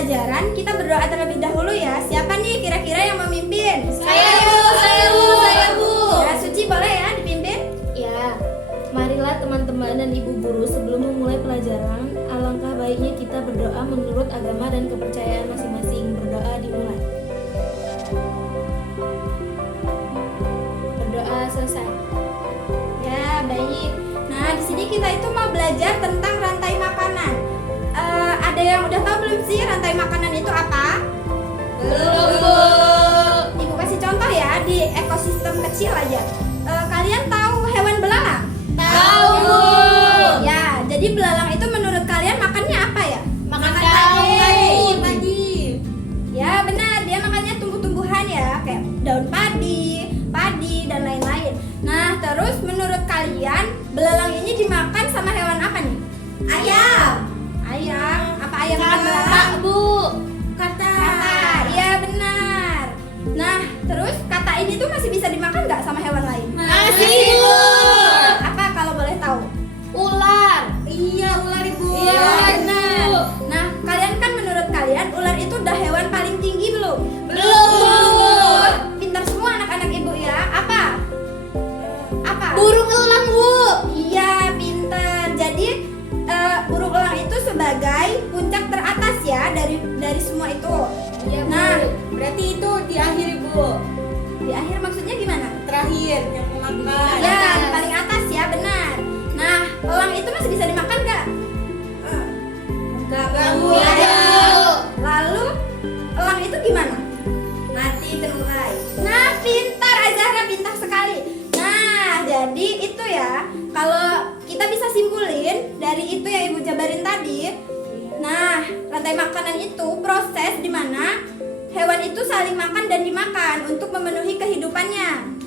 pembelajaran, kita berdoa terlebih dahulu ya. Siapa nih kira-kira yang memimpin? Saya Bu. Ya, Suci boleh ya dipimpin? Ya, marilah teman-teman dan ibu guru sebelum memulai pelajaran, alangkah baiknya kita berdoa menurut agama dan kepercayaan masing-masing. Berdoa dimulai. Berdoa selesai. Ya, baik. Nah, di sini kita itu mau belajar tentang rantai makanan. Ada yang udah tahu belum sih rantai makanan itu apa? Belum, Bu. Ibu kasih contoh ya di ekosistem kecil aja. Kalian tahu hewan belalang? Tahu, Bu. Ya, jadi belalang itu menurut kalian makannya apa ya? Makan daun padi. Ya, benar. Dia makannya tumbuh-tumbuhan ya, kayak daun padi dan lain-lain. Nah, terus menurut kalian belalang ini dimakan sama hewan apa nih? Ayam. Apa ayam makan belalang? Bu. Kata. Iya, benar. Nah, terus kata ini tuh masih bisa dimakan nggak sama hewan lain? Masih, Bu. Apa kalau boleh tahu? Ular. Iya, ular Ibu. Iya, benar. Bu. Nah, kalian kan menurut kalian ular itu udah hewan paling tinggi belum? Belum, Bu. Pintar semua anak-anak Ibu ya. Apa? Burung elang, Bu. Iya, pintar. Jadi burung elang itu sebagai puncak teratas ya dari semua itu. Iya, Bu. Nah, Berarti itu di akhir Bu. di akhir maksudnya gimana? Terakhir yang memakan. Ya, di paling atas ya, benar. Nah, elang itu masih bisa dimakan nggak? Enggak Bu. Lalu elang itu gimana? Mati terurai. Nah, pintar Azahra, pintar sekali. Nah, jadi itu ya. Kalau kita bisa simpulin dari itu yang Ibu jabarin tadi. Nah, rantai makanan itu proses di mana hewan itu saling makan dan dimakan untuk memenuhi kehidupannya.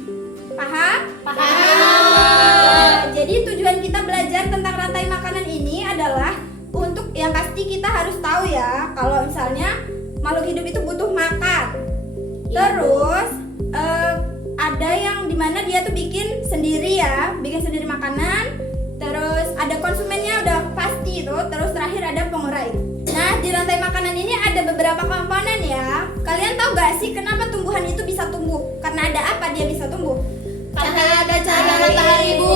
Paham? Paham. Jadi tujuan kita belajar tentang rantai makanan ini adalah untuk yang pasti kita harus tahu ya, kalau misalnya makhluk hidup itu butuh makan. Terus ada yang dimana dia tuh bikin sendiri makanan. Terus ada konsumennya udah pasti itu. Terus terakhir ada pengurai. Nah, di rantai makanan ini ada beberapa komponen ya. Kalian tahu gak sih kenapa tumbuhan itu bisa tumbuh? Karena ada apa dia bisa tumbuh? Karena ada cahaya matahari, Bu.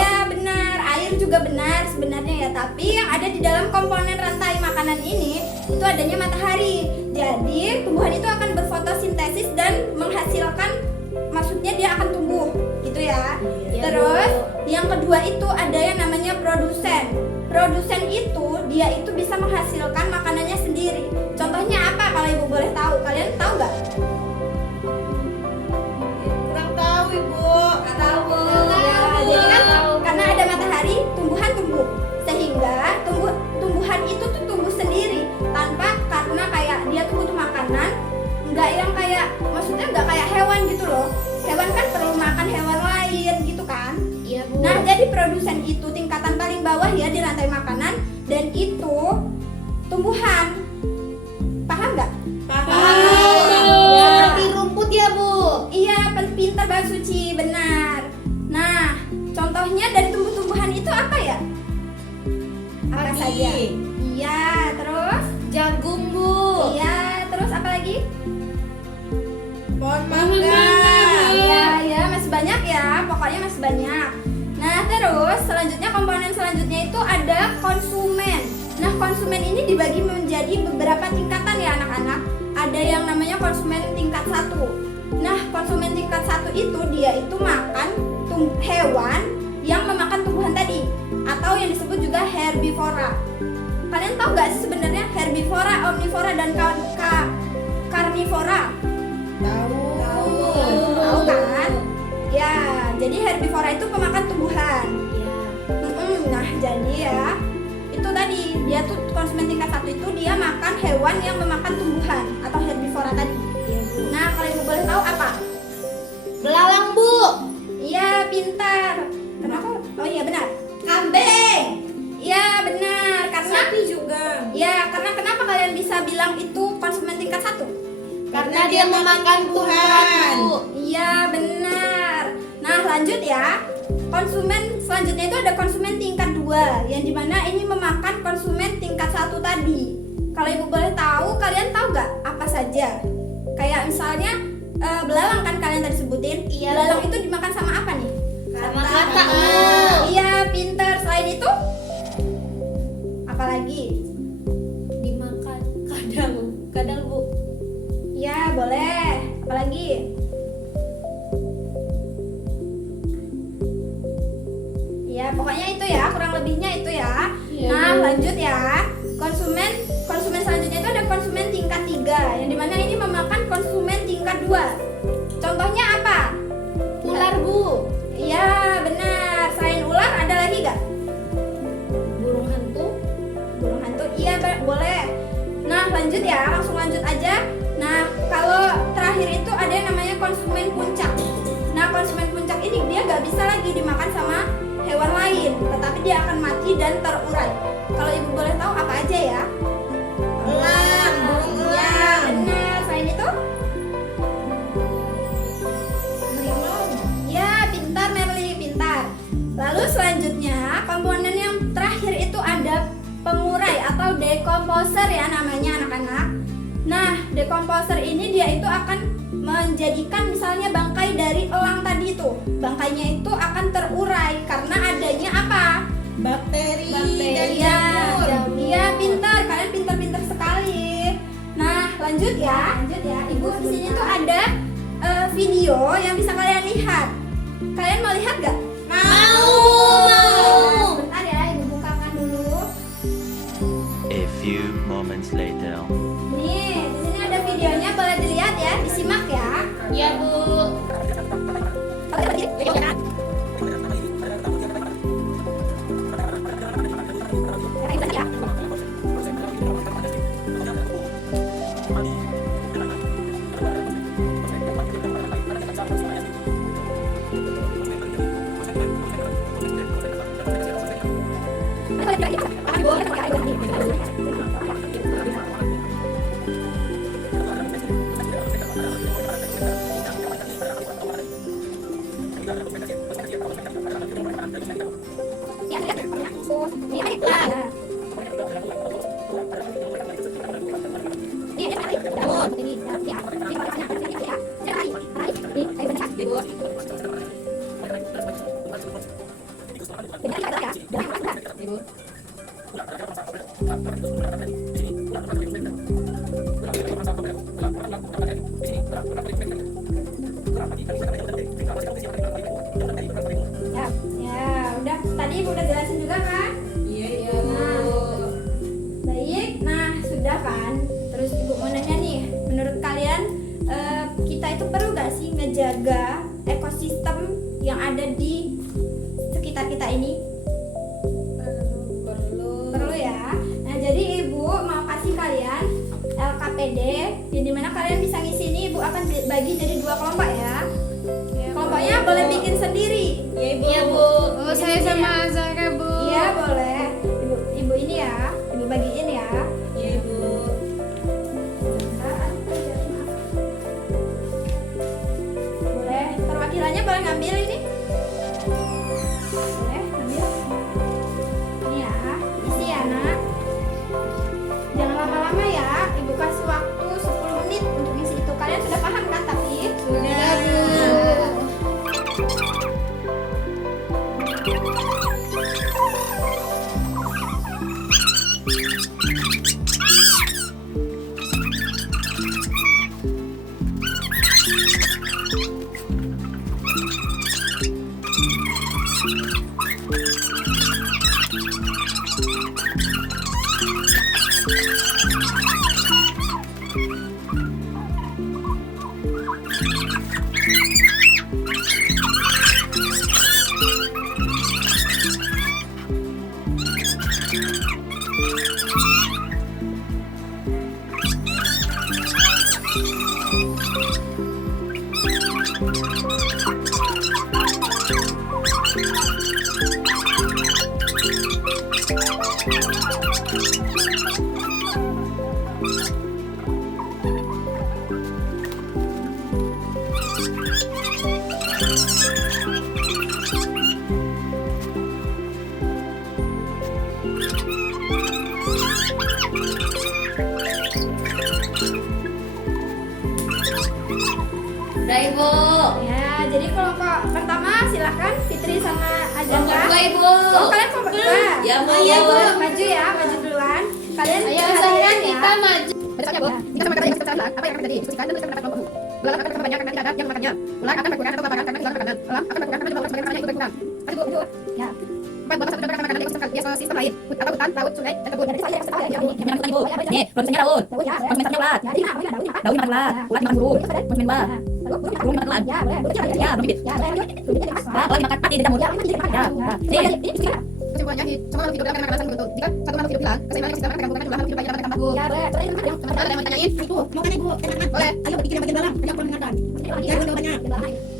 Iya, benar. Air juga benar sebenarnya ya. Tapi yang ada di dalam komponen rantai makanan ini itu adanya matahari. Jadi tumbuhan itu akan berfotosintesis dan menghasilkan, maksudnya dia akan tumbuh gitu ya. Iya, Terus Bu. yang kedua itu ada yang namanya produsen. Produsen itu dia itu bisa menghasilkan makanannya sendiri. Contohnya apa kalau Ibu boleh tahu? Kalian tahu nggak? Kurang tahu Ibu. Nggak tahu, Bu. Ya, jadi kan karena ada matahari, tumbuhan tumbuh. Sehingga tumbuhan itu tuh tumbuh sendiri tanpa, karena kayak dia tuh butuh makanan, nggak yang kayak, maksudnya nggak kayak hewan gitu loh. Hewan kan perlu makan hewan lain gitu kan. Iya, Bu. Nah, jadi produsen itu tingkatan paling bawah ya di rantai makanan, dan itu tumbuhan. Paham nggak? Paham. Seperti rumput ya, Bu. Iya, pintar Mbak Suci, benar. Nah, contohnya dari tumbuh-tumbuhan itu apa ya? Apa Padi. saja? Iya, terus? Jagung, Bu. Iya, terus apa lagi? Pohon mangga. Ya, masih banyak ya, pokoknya masih banyak. Nah, terus selanjutnya komponen selanjutnya itu ada konsumen. Nah, konsumen ini dibagi menjadi beberapa tingkatan ya anak-anak. Ada yang namanya konsumen tingkat 1. Nah, konsumen tingkat 1 itu dia itu makan hewan yang memakan tumbuhan tadi, atau yang disebut juga herbivora. Kalian tahu gak sih sebenarnya herbivora, omnivora, dan karnivora? Tahu. Tahu kan? Ya, jadi herbivora itu pemakan tumbuhan. Iya. Nah, jadi ya itu tadi dia tuh konsumen tingkat 1 itu dia makan hewan yang memakan tumbuhan atau herbivora tadi. Iya, Bu. Nah, kalau Ibu boleh tahu apa? Belalang, Bu. Iya, pintar. Kenapa? Oh iya, benar. Kambing. Iya, benar. Karena Sapi juga. ya, karena kenapa kalian bisa bilang itu konsumen tingkat 1? Karena dia memakan tumbuhan, Bu. Iya, benar. Nah, lanjut ya. Konsumen selanjutnya itu ada konsumen tingkat 2, yang dimana ini memakan konsumen tingkat 1 tadi. Kalau ibu boleh tahu, kalian tahu nggak apa saja? Kayak misalnya belalang kan kalian tadi sebutin. Iya, Belalang Bu. itu dimakan sama apa nih? Sama kata, Bu. Iya, pinter. Selain itu, apalagi? Dimakan kadang, kadang Bu. Iya, boleh. Apalagi? Ya, pokoknya itu ya, kurang lebihnya itu ya. Iya, Nah, Bu. lanjut ya. Konsumen selanjutnya itu ada konsumen tingkat 3, yang dimana ini memakan konsumen tingkat 2. Contohnya apa? Ular, Bu. Iya, benar. Selain ular ada lagi gak? Burung hantu. Burung hantu? Iya, boleh. Nah, lanjut ya, langsung lanjut aja. Nah, kalau terakhir itu ada yang namanya konsumen puncak. Nah, konsumen puncak ini dia gak bisa lagi dimakan sama hewan lain, tetapi dia akan mati dan terurai. Kalau ibu boleh tahu apa aja ya? Elang, burung Ya, elang. benar. Selain itu? Harimau. Ya, pintar Merly, pintar. Lalu selanjutnya, komponen yang terakhir itu ada pengurai atau decomposer ya namanya anak-anak. Nah, decomposer ini dia itu akan menjadikan misalnya bangkai dari elang tadi itu. Bangkainya itu akan terurai karena adanya apa? Bakteri, dan Iya, jamur. iya pintar. Kalian pintar-pintar sekali. Nah, lanjut ya. Ibu di sini tuh ada video yang bisa kalian lihat. Kalian mau lihat gak? Mau. Bentar ya, ibu bukakan dulu. A few moments later. Nih, di sini ada videonya, boleh dilihat ya, disimak ya. Iya, Bu. Ya, udah tadi ibu udah jelasin juga kan? Iya, Baik, nah sudah kan. Terus ibu mau nanya nih, menurut kalian kita itu perlu gak sih ngejaga ekosistem yang ada di sekitar kita ini? perlu. Perlu ya. Nah jadi ibu mau kasih kalian LKPD, yang dimana kalian bisa ngisi ini. Ibu akan bagi jadi 2 kelompok ya. Kelompoknya boleh bikin sendiri. Iya, Ibu. Iya, Bu. Oh, saya sama Zara, Bu. Iya boleh. Ibu ini ya, ibu bagiin ya. Iya, Ibu. Boleh, perwakilannya boleh ngambil ini. Boleh, ambil. Ini ya, isi ya nak. Jangan lama-lama ya, ibu kasih waktu 10 menit untuk isi itu. Kalian sudah paham kan tapi? Sudah, Bu. Fitri sama Azam Kelompok kah? dua, Ibu. Oh, kalian kelompok dua. Ya, Bu. Iya, Bu. Maju ya, maju duluan. Kalian Ayo perhatikan Zahra, ya. kita maju. Berikutnya, Bu. Jika sama kata yang secara apa yang akan terjadi? Diskusikan dan menentukan kelompok Bu. Ulang akan bertambah banyak karena tidak ada yang memakannya. Ulang akan berkurang atau berkurang karena kehilangan makanan. Ulang akan berkurang karena jumlah orang sebagai yang berkurang. Maju, Bu. Maju. Ya. 4 buah satu berkurang makanan di ekosistem lain. Atau hutan, laut, sungai, dan kebun. Jadi saya yang sesuai ya. Yang mana Ibu? Nih, produsennya daun. Konsumennya ulat. Jadi nah, Daun makan ulat. Ulat makan burung. Konsumen ulat. Burung makan ulat. Ya, boleh. Ya, burung bibit. Ya, boleh. Ulat makan mati di jamur. Ya, nih. Kesimpulannya, semua makhluk hidup dalam makanan saling beruntung. Jika satu makhluk hidup hilang, keseimbangan ekosistem akan terganggu karena jumlah makhluk hidup lainnya dapat bertambah, Bu. Ya, boleh. Teman-teman ada yang mau ditanyain? Itu, mau kan Ibu? Boleh. Ayo bikin yang bagian dalam, banyak orang mendengarkan. Ya, jawabannya.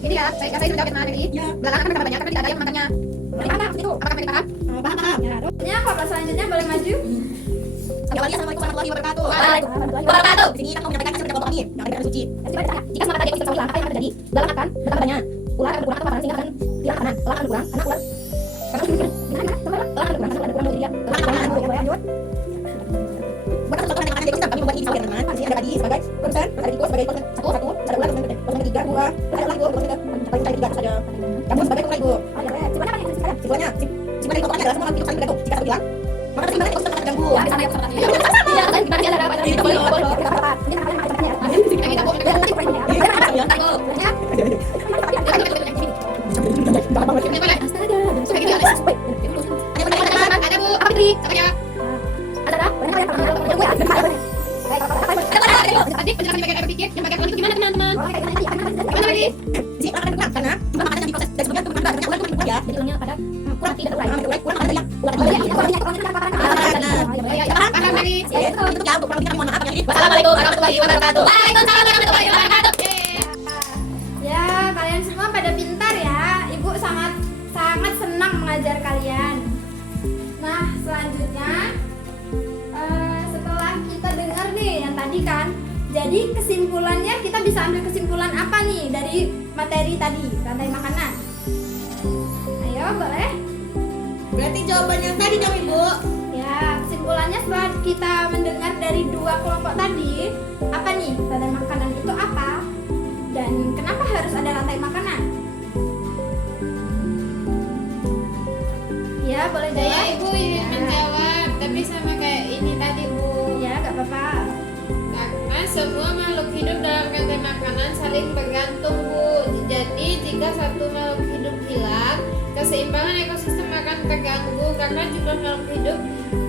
Ini ya, saya sudah jawab yang tadi. Ya. Belakangan akan bertambah banyak karena tidak ada yang memakannya. Bagaimana itu? Apakah kalian paham? Paham. Ya, terus. Ya, kelompok selanjutnya boleh maju. Jawabannya Assalamualaikum warahmatullahi wabarakatuh. Waalaikumsalam wabarakatuh. Di sini kan kamu menyampaikan hasil dari kelompok ini, yang ada suci. Jika semua kata di ekosistem hilang, apa yang akan terjadi? Belalang akan bertambah banyak. Ular akan berkurang atau makanan sehingga akan hilang makanan. Elang akan berkurang karena ular. Karena ular akan berkurang karena ular berkurang jadi dia. Buat satu makanan di ekosistem, kami membuat ini sama teman-teman. Di sini ada tadi sebagai produsen, terus ada Diko sebagai konsumen satu, ada ular konsumen ketiga, dua, ada ular dua, konsumen ketiga, terus ada Kamu sebagai pengurai Bu. Kesimpulannya, kesimpulan dari kelompok adalah semua makhluk hidup saling bergantung. Jika satu hilang, maka keseimbangan ekosistem akan terganggu. Ya, sama ya, sama. Iya, gimana dia ada apa? Ini boleh, boleh. Ada Bu, apa Fitri? Siapanya? Adik, penjelasan bagian apa pikir? Yang bagian ulang itu gimana teman-teman? Gimana lagi? Jadi akan berkurang karena jumlah makanan yang diproses dan sebelumnya itu berkurang banyak ular itu berkurang ya. Jadi ulangnya pada Kurang tidak terurai, kurang ada yang ular itu. paham lagi? Ya, itu untuk ya, untuk kurang lebih kami mohon maaf yang ini. Wassalamualaikum warahmatullahi wabarakatuh. Waalaikumsalam warahmatullahi wabarakatuh. Ya, kalian semua pada pintar ya. Ibu sangat senang mengajar kalian. Nah, selanjutnya setelah kita dengar nih yang tadi kan, jadi kesimpulannya kita bisa ambil kesimpulan apa nih dari materi tadi, rantai makanan? Ayo, boleh? Berarti jawaban yang tadi dong Ibu. Ya, kesimpulannya setelah kita mendengar dari dua kelompok tadi, apa nih rantai makanan itu apa? Dan kenapa harus ada rantai makanan? Ya, boleh Saya jawab. Ibu ingin menjawab, tapi sama kayak ini tadi Bu. Ya, gak apa-apa. Karena semua makhluk hidup dalam rantai makanan saling bergantung Bu. Jadi jika satu makhluk hidup hilang, keseimbangan ekosistem akan terganggu karena jumlah makhluk hidup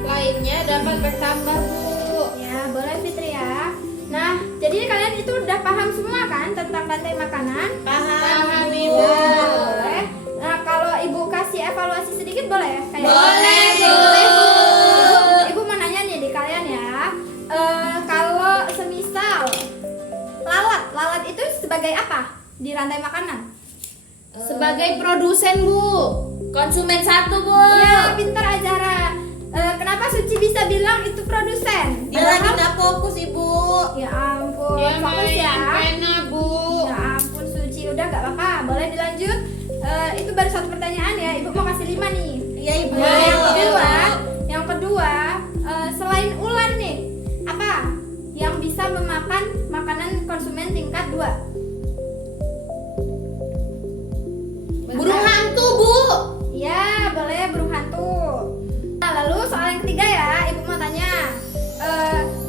lainnya dapat bertambah Bu. Ya, boleh Fitri ya. Nah, jadi kalian itu udah paham semua kan tentang rantai makanan? Paham Ya, Ibu. boleh. Nah, kalau Ibu kasih evaluasi sedikit boleh ya? Boleh, Bu. Ibu mau nanya nih di kalian ya. Kalau semisal lalat itu sebagai apa di rantai makanan? Sebagai produsen Bu. Konsumen satu Bu. Ya, pintar Azhara. Kenapa Suci bisa bilang itu produsen? Dia lagi nggak fokus Ibu. Ya ampun, Dia fokus ya. main pena Bu. Ya ampun Suci, udah gak apa-apa, boleh dilanjut. Itu baru satu pertanyaan ya, Ibu mau kasih 5 nih. Iya Ibu. Nah, yang kedua, selain ular nih, apa yang bisa memakan makanan konsumen tingkat 2? Burung hantu Bu. Ya, boleh burung hantu. Nah, lalu soal yang ketiga ya, Ibu mau tanya,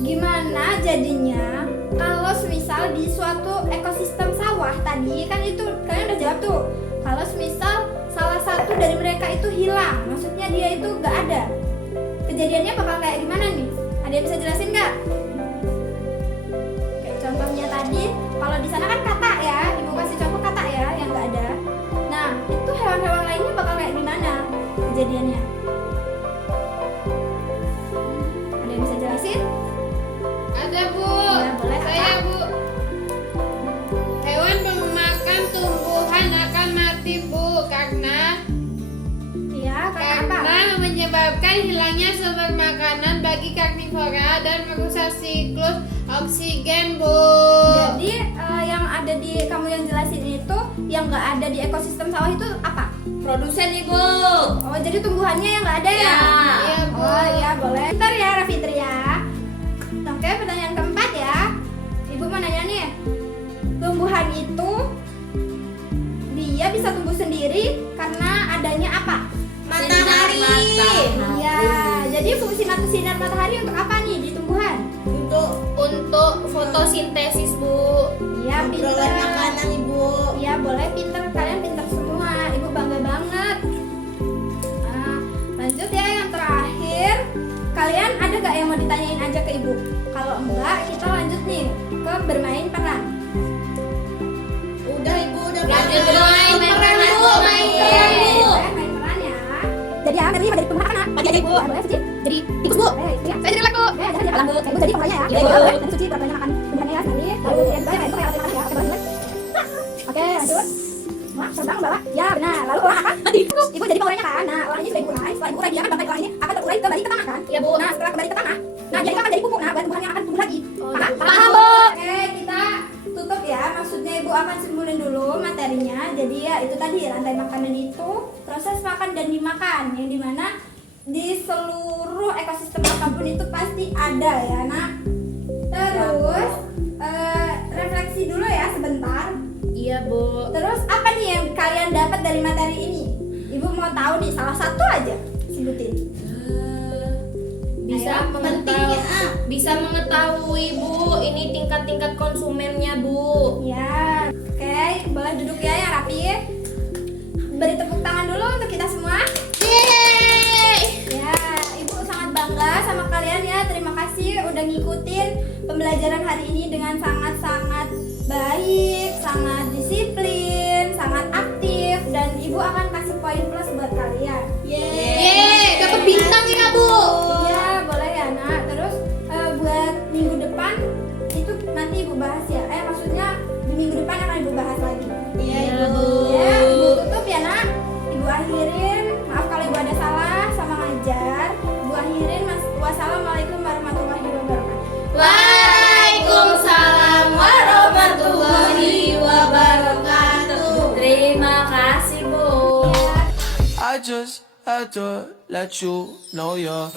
gimana jadinya kalau semisal di suatu ekosistem sawah tadi kan itu kalian udah jawab tuh. Kalau semisal salah satu dari mereka itu hilang, maksudnya dia itu gak ada. Kejadiannya bakal kayak gimana nih? Ada yang bisa jelasin nggak? Kayak contohnya tadi, kalau di sana kan katak ya, Ibu kasih contoh katak ya yang nggak ada. Nah, itu hewan-hewan lainnya bakal kayak gimana kejadiannya? Ada yang bisa jelasin? Ada Bu. Ya, boleh, Saya apa? Bu. Hewan pemakan tumbuhan akan mati Bu karena Iya, karena apa? menyebabkan hilangnya sumber makanan bagi karnivora dan merusak siklus oksigen Bu. Jadi yang ada di kamu yang jelasin itu yang nggak ada di ekosistem sawah itu apa? Produsen Ibu. Oh, jadi tumbuhannya yang nggak ada ya? Ya. Iya Bu. Oh iya boleh. Bentar ya Rafitri ya. Oke, pertanyaan keempat ya. Ibu mau nanya nih, tumbuhan itu dia bisa tumbuh sendiri karena satu sinar matahari untuk apa nih di tumbuhan? Untuk fotosintesis, Bu. Iya, Memperoleh pinter. makanan Ibu. Iya, boleh, pinter. Kalian pinter semua. Ibu bangga banget. Nah, lanjut ya yang terakhir. Kalian ada gak yang mau ditanyain aja ke Ibu? Kalau enggak, kita lanjut nih ke bermain peran. Udah Ibu, udah Lanjut banget. main peran, Bu. Main Oke, peran, Bu. boleh main peran ya. Jadi ya, Merli jadi penghuni anak. Pagi aja Ibu. Boleh Suci. Jadi tikus Bu. Boleh, ya. Saya jadi laku. Jangan jalan Bu. Ibu jadi penghuninya ya. Iya, Ibu. Boleh. Nanti Suci berapa makan tumbuhannya ya sendiri. Lalu yang juga yang lain tuh kayak makan ya. Oke, boleh. Oke, lanjut. Wah, terbang bawa. Ya, benar. Lalu orang apa? Ibu jadi penghuninya kan. Nah, orangnya sudah ibu urai. Setelah ibu urai, dia kan bangkai orang ini akan terurai kembali ke tanah kan? Iya, Bu. Nah, setelah kembali ke tanah, nah jadi akan jadi pupuk. Nah, buat tumbuhannya akan tumbuh lagi. Paham? Paham, Bu. Oke, kita tutup ya. Maksudnya Ibu akan simpulin dulu materinya. Jadi ya itu tadi rantai makanan itu proses makan dan dimakan, yang dimana di seluruh ekosistem apapun itu pasti ada ya, Nak. Terus refleksi dulu ya sebentar. Iya, Bu. Terus apa nih yang kalian dapat dari materi ini? Ibu mau tahu nih salah satu aja, sebutin. Bisa Ayo, bisa mengetahui, Bu, ini tingkat-tingkat konsumennya, Bu. Ya, oke, boleh duduk ya yang rapi. Beri tepuk tangan dulu untuk kita semua. Ya, Ibu sangat bangga sama kalian ya. Terima kasih udah ngikutin pembelajaran hari ini dengan sangat-sangat baik, sangat disiplin, sangat aktif, dan Ibu akan kasih poin plus buat kalian. Yeay, dapat bintang ya, Bu. Iya, boleh ya, Nak. Terus buat minggu depan itu nanti Ibu bahas ya. Maksudnya di minggu depan akan Ibu bahas lagi. Iya Ibu. Ya, Ibu tutup ya, Nak. Ibu akhirin. Maaf kalau Ibu ada salah sama ngajar. Ibu akhirin. Wassalamualaikum warahmatullahi wabarakatuh. Waalaikumsalam warahmatullahi wabarakatuh. Terima kasih, Bu. I just had to let you know you're